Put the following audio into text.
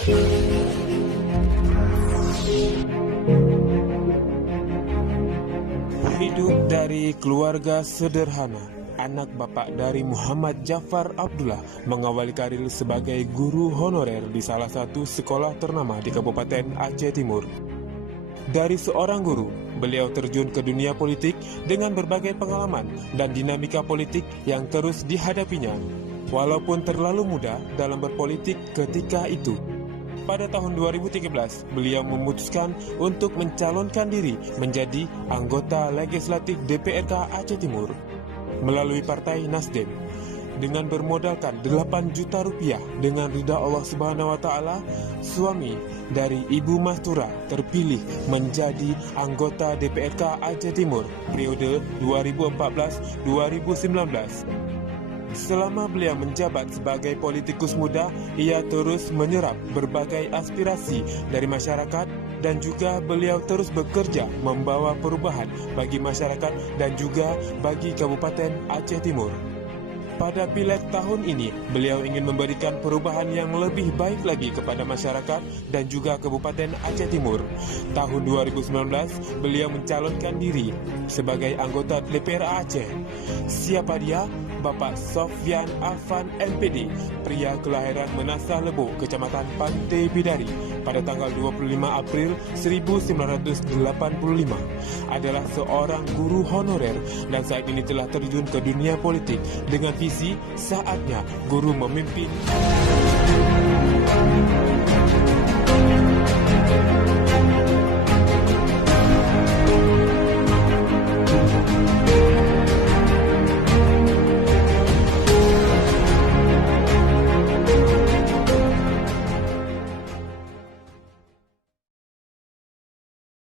Hidup dari keluarga sederhana, anak bapak dari Muhammad Jafar Abdullah mengawali karir sebagai guru honorer di salah satu sekolah ternama di Kabupaten Aceh Timur. Dari seorang guru, beliau terjun ke dunia politik dengan berbagai pengalaman dan dinamika politik yang terus dihadapinya. Walaupun terlalu muda dalam berpolitik ketika itu. Pada tahun 2013, beliau memutuskan untuk mencalonkan diri menjadi anggota legislatif DPRK Aceh Timur melalui Partai Nasdem. Dengan bermodalkan 8 juta rupiah dengan ridha Allah Subhanahu wa taala, suami dari Ibu Mastura terpilih menjadi anggota DPRK Aceh Timur periode 2014-2019. Selama beliau menjabat sebagai politikus muda, ia terus menyerap berbagai aspirasi dari masyarakat dan juga beliau terus bekerja membawa perubahan bagi masyarakat dan juga bagi Kabupaten Aceh Timur. Pada Pileg tahun ini, beliau ingin memberikan perubahan yang lebih baik lagi kepada masyarakat dan juga Kabupaten Aceh Timur. Tahun 2019, beliau mencalonkan diri sebagai anggota DPR Aceh. Siapa dia? Bapak Sofyan Afan MPD, pria kelahiran Menasah Lebo, Kecamatan Pantai Bidari, pada tanggal 25 April 1985. Adalah seorang guru honorer dan saat ini telah terjun ke dunia politik dengan visi saatnya guru memimpin.